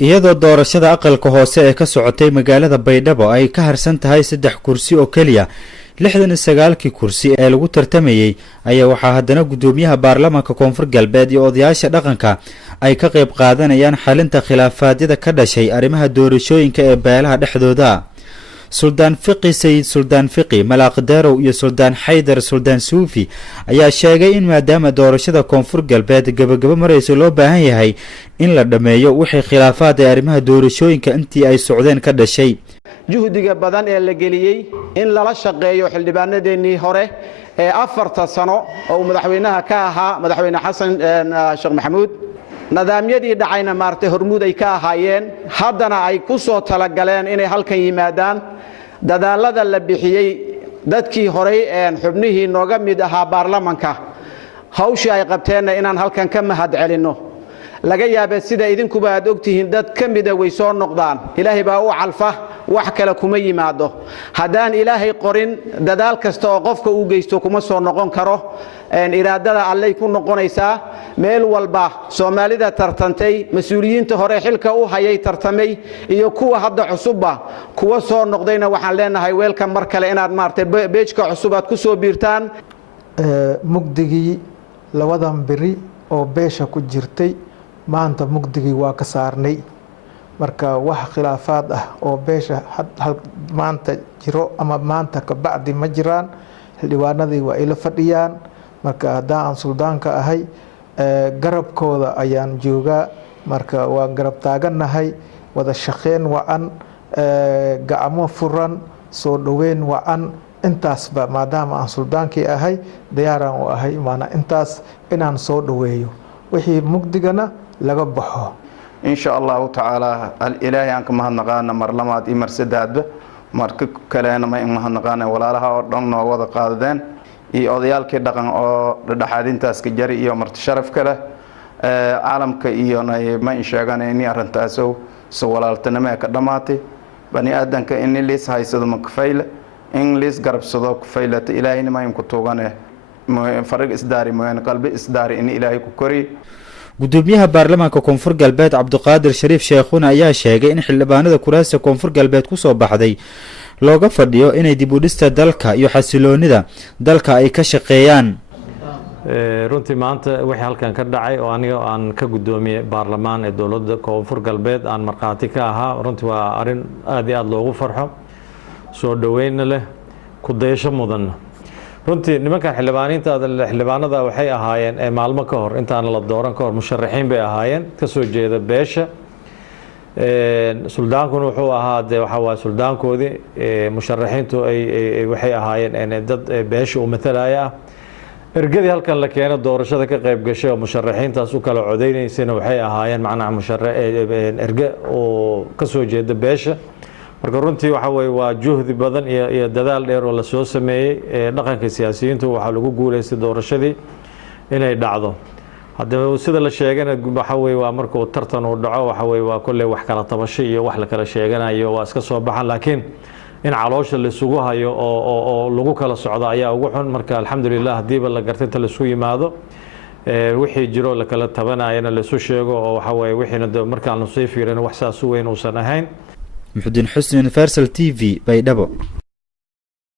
iyadoo doorashada aqalka hoose ee ka socotay magaalada Baydhabo ay ka harsan tahay 3 kursi oo kaliya 69 kursi ee lagu tartamayay ayaa waxa haddana gudoomiyaha baarlamaanka Koonfur Galbeed iyo odayaasha dhaqanka ay ka qayb qaadanayaan xalinta khilaafaadida ka dhashay arrimaha doorashooyinka ee beelaha dhexdooda. Suldaan Fiqi Sayid Suldaan Fiqi Malaaq Darow iyo Suldaan Haydar Suldaan Suufi ayaa sheegay in maadaama doorashada Koonfur Galbeed gabagaba marayso loo baahan yahay in la dhameeyo wixii khilaafaad ee arrimaha doorashooyinka intii ay socdeen ka dhashay. juhdiga badan ee la geliyay in lala shaqeeyo xildhibaanadeennii hore ee 4 sano oo madaxweynaha ka ahaa madaxweyne Xasan Sheekh Maxamuud nidaamyadii dhacayna maartay hormuud ay ka ahaayeen haddana ay ku soo talagaleen inay halkan yimaadaan dadaalada la bixiyay dadkii hore xubnihii nooga mid ahaa baarlamaanka hawshii ay qabteen inaan halkan ka mahad celino laga yaabay sida idinkuba aad ogtihiin dad ka mid ah way soo noqdaan ilaahay baa u calfa wax kale kuma yimaado haddaan ilaahay qorin dadaal kasta oo qofka uu geysto kuma soo noqon karo iraadada Alle ku noqonaysaa meel walba Soomaalida tartantay mas'uuliyiinta hore xilka u hayay tartamay iyo kuwa hadda cusubba kuwa soo noqdayna waxaan leenahay weelka mar kale inaad maartay beejka cusub aad ku soo biirtaan mugdigii labadan biri oo beesha ku jirtay maanta mugdigii waa ka saarnay marka wax khilaafaad ah oo beesha maanta jiro ama maanta ka bacdi ma jiraan xildhibaanadii waa ila fadhiyaan marka haddaan suldaanka ahay garabkooda ayaan joogaa marka waa garab taaganahay wada shaqeyn wacan gacmo furan soo dhaweyn wacan intaasba maadaama aan suldaankii ahay diyaaraan u ahay maana intaas inaan soo dhaweeyo wixii mugdigana laga baxo إن شاء الله تعالى الإله أنك مهنقانا مرلمات إمر سداد مرك كلنا ما مهنقانا ولا لها ضمن وضع قادين أضيال كدقن أو ردحادين تاسك جري يوم مرتشرف كله عالم كإيانا ما إن شاء الله إني أرنتاسو سوال التنمية كدماتي بني آدم كإني ليس هاي صدق مكفيل إنجليز قرب صدق كفيلة إلهي ما يمكن توغانه فرق إصداري ما قلبي إصداري إني إلهي كوري gudoomiyaha baarlamaanka Koonfur Galbeed Cabdiqaadir Shariif Sheekhuna ayaa sheegay in xildhibaanada kuraasta Koonfur Galbeed ku soo baxday looga fadhiyo inay dib u dhista dalka iyo xasiloonida dalka ay ka shaqeeyaan runtii maanta wixii halkan ka dhacay oo aniga aan ka gudoomiyay baarlamaan ee dawladda Koonfur Galbeed aan marqaati ka ahaa runtii waa arin aad iyo aad loogu farxo soo dhaweyn leh ku dayasho mudan runtii nimanka xildhibaanada waxay ahaayeen maalmo ka hor intaan la dooran ka hor musharaxiin bay ahaayeen ka soo jeeda beesha suldaankuna wuxuu ahaa waxa waa suldaankoodii musharaxiintu ay waxay ahaayeen dad beesha u matalaya ergadii halkan la keenay doorashada ka qayb gashay oo musharaxiintaas u kala codeynaysayna waxay ahaayeen macnaha erga oo ka soo jeeda beesha marka runtii waxa way waa juhdi badan iyo dadaal dheer oo la soo sameeyay dhaqanka siyaasiyiintu waxa lagu guuleystay doorashadii inay dhacdo hadda sida la sheegana waxa way waa marka uu tartan uu dhaco waxa way waa kullee wax kala tabashay iyo wax la kala sheeganayo waa iska soo baxan laakiin in caloosha la isugu hayo oo lagu kala socdo ayaa ugu xun marka alxamdulillah hadiiba la gartay inta la isku yimaado wixii jiro la kala tabanayana la isu sheego oo waxa way wixiina markaan la soo fiirino wax saas weyn uusan ahayn محدين حسن universal TV Baydhabo